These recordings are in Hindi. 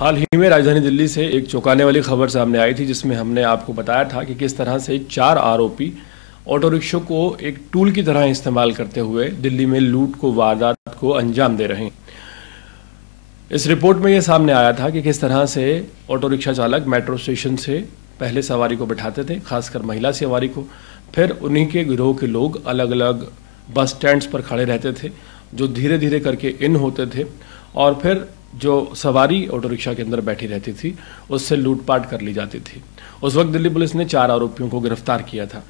हाल ही में राजधानी दिल्ली से एक चौंकाने वाली खबर सामने आई थी, जिसमें हमने आपको बताया था कि किस तरह से 4 आरोपी ऑटो रिक्शों को एक टूल की तरह इस्तेमाल करते हुए दिल्ली में लूट को वारदात को अंजाम दे रहे हैं। इस रिपोर्ट में यह सामने आया था कि किस तरह से ऑटो रिक्शा चालक मेट्रो स्टेशन से पहले सवारी को बिठाते थे, खासकर महिला सवारी को, फिर उन्हीं के गिरोह के लोग अलग अलग बस स्टैंड्स पर खड़े रहते थे, जो धीरे धीरे करके इन होते थे और फिर जो सवारी ऑटो रिक्शा के अंदर बैठी रहती थी उससे लूटपाट कर ली जाती थी। उस वक्त दिल्ली पुलिस ने 4 आरोपियों को गिरफ्तार किया था।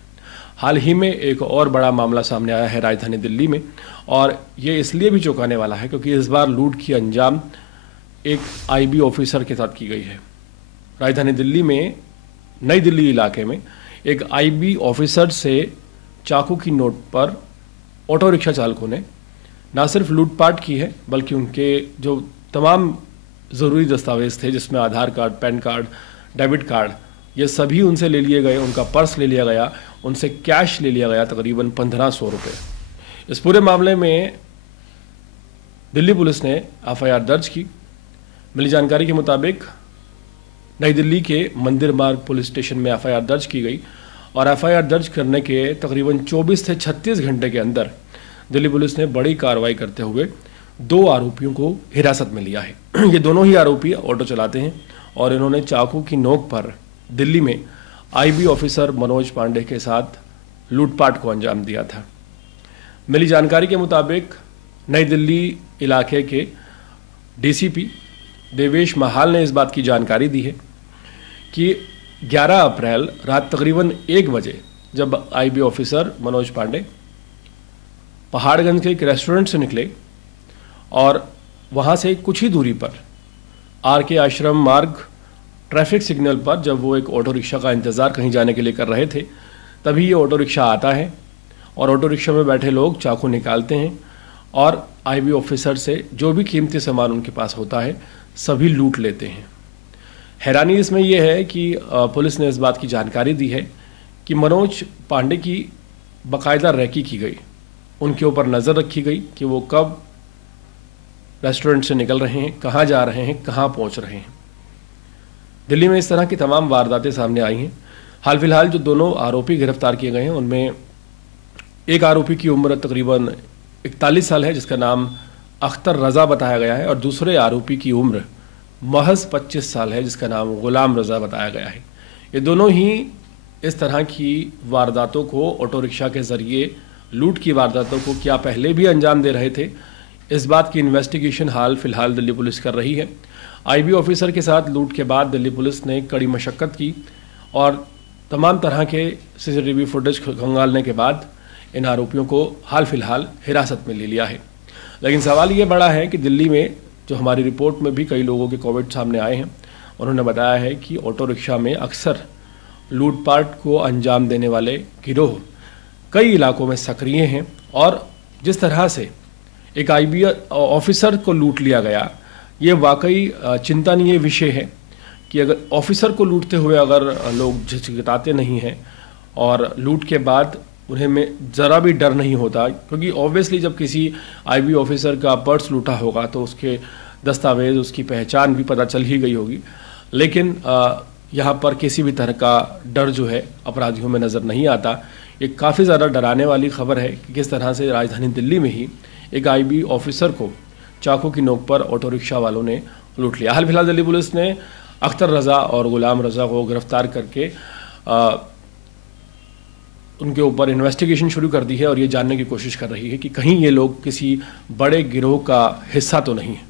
हाल ही में एक और बड़ा मामला सामने आया है राजधानी दिल्ली में, और ये इसलिए भी चौंकाने वाला है क्योंकि इस बार लूट की अंजाम एक आईबी ऑफिसर के साथ की गई है। राजधानी दिल्ली में नई दिल्ली इलाके में एक आईबी ऑफिसर से चाकू की नोट पर ऑटो रिक्शा चालकों ने न सिर्फ लूटपाट की है, बल्कि उनके जो तमाम ज़रूरी दस्तावेज थे, जिसमें Aadhaar card, PAN card, debit card, ये सभी उनसे ले लिए गए। उनका पर्स ले लिया गया, उनसे कैश ले लिया गया, तकरीबन 1500 रुपये। इस पूरे मामले में दिल्ली पुलिस ने एफआईआर दर्ज की। मिली जानकारी के मुताबिक नई दिल्ली के मंदिर मार्ग पुलिस स्टेशन में एफआईआर दर्ज की गई, और एफआईआर दर्ज करने के तकरीबन 24 से 36 घंटे के अंदर दिल्ली पुलिस ने बड़ी कार्रवाई करते हुए 2 आरोपियों को हिरासत में लिया है। ये दोनों ही आरोपी ऑटो चलाते हैं और इन्होंने चाकू की नोक पर दिल्ली में आईबी ऑफिसर मनोज पांडे के साथ लूटपाट को अंजाम दिया था। मिली जानकारी के मुताबिक नई दिल्ली इलाके के डीसीपी देवेश महाल ने इस बात की जानकारी दी है कि 11 अप्रैल रात तकरीबन 1 बजे जब आईबी ऑफिसर मनोज पांडे पहाड़गंज के एक रेस्टोरेंट से निकले और वहाँ से कुछ ही दूरी पर आरके आश्रम मार्ग ट्रैफिक सिग्नल पर जब वो एक ऑटो रिक्शा का इंतज़ार कहीं जाने के लिए कर रहे थे, तभी ये ऑटो रिक्शा आता है और ऑटो रिक्शा में बैठे लोग चाकू निकालते हैं और आईबी ऑफिसर से जो भी कीमती सामान उनके पास होता है सभी लूट लेते हैं। हैरानी इसमें यह है कि पुलिस ने इस बात की जानकारी दी है कि मनोज पांडे की बाकायदा रैकी की गई, उनके ऊपर नज़र रखी गई कि वो कब रेस्टोरेंट से निकल रहे हैं, कहाँ जा रहे हैं, कहाँ पहुँच रहे हैं। दिल्ली में इस तरह की तमाम वारदातें सामने आई हैं। हाल फिलहाल जो दोनों आरोपी गिरफ्तार किए गए हैं, उनमें एक आरोपी की उम्र तकरीबन 41 साल है, जिसका नाम अख्तर रज़ा बताया गया है, और दूसरे आरोपी की उम्र महज 25 साल है, जिसका नाम गुलाम रज़ा बताया गया है। ये दोनों ही इस तरह की वारदातों को, ऑटो रिक्शा के ज़रिए लूट की वारदातों को क्या पहले भी अंजाम दे रहे थे, इस बात की इन्वेस्टिगेशन हाल फिलहाल दिल्ली पुलिस कर रही है। आईबी ऑफिसर के साथ लूट के बाद दिल्ली पुलिस ने कड़ी मशक्क़त की और तमाम तरह के सीसीटीवी फुटेज खंगालने के बाद इन आरोपियों को हाल फिलहाल हिरासत में ले लिया है। लेकिन सवाल ये बड़ा है कि दिल्ली में जो हमारी रिपोर्ट में भी कई लोगों के कमेंट सामने आए हैं, उन्होंने बताया है कि ऑटो रिक्शा में अक्सर लूटपाट को अंजाम देने वाले गिरोह कई इलाकों में सक्रिय हैं, और जिस तरह से एक आईबी ऑफिसर को लूट लिया गया, ये वाकई चिंतनीय विषय है कि अगर ऑफिसर को लूटते हुए अगर लोग झिझकताते नहीं हैं और लूट के बाद उन्हें में ज़रा भी डर नहीं होता, क्योंकि ऑब्वियसली जब किसी आईबी ऑफिसर का पर्स लूटा होगा तो उसके दस्तावेज, उसकी पहचान भी पता चल ही गई होगी, लेकिन यहाँ पर किसी भी तरह का डर जो है अपराधियों में नज़र नहीं आता। ये काफ़ी ज़्यादा डराने वाली खबर है कि किस तरह से राजधानी दिल्ली में ही एक आईबी ऑफिसर को चाकू की नोक पर ऑटो रिक्शा वालों ने लूट लिया। हाल फिलहाल दिल्ली पुलिस ने अख्तर रज़ा और गुलाम रज़ा को गिरफ्तार करके उनके ऊपर इन्वेस्टिगेशन शुरू कर दी है और ये जानने की कोशिश कर रही है कि कहीं ये लोग किसी बड़े गिरोह का हिस्सा तो नहीं है।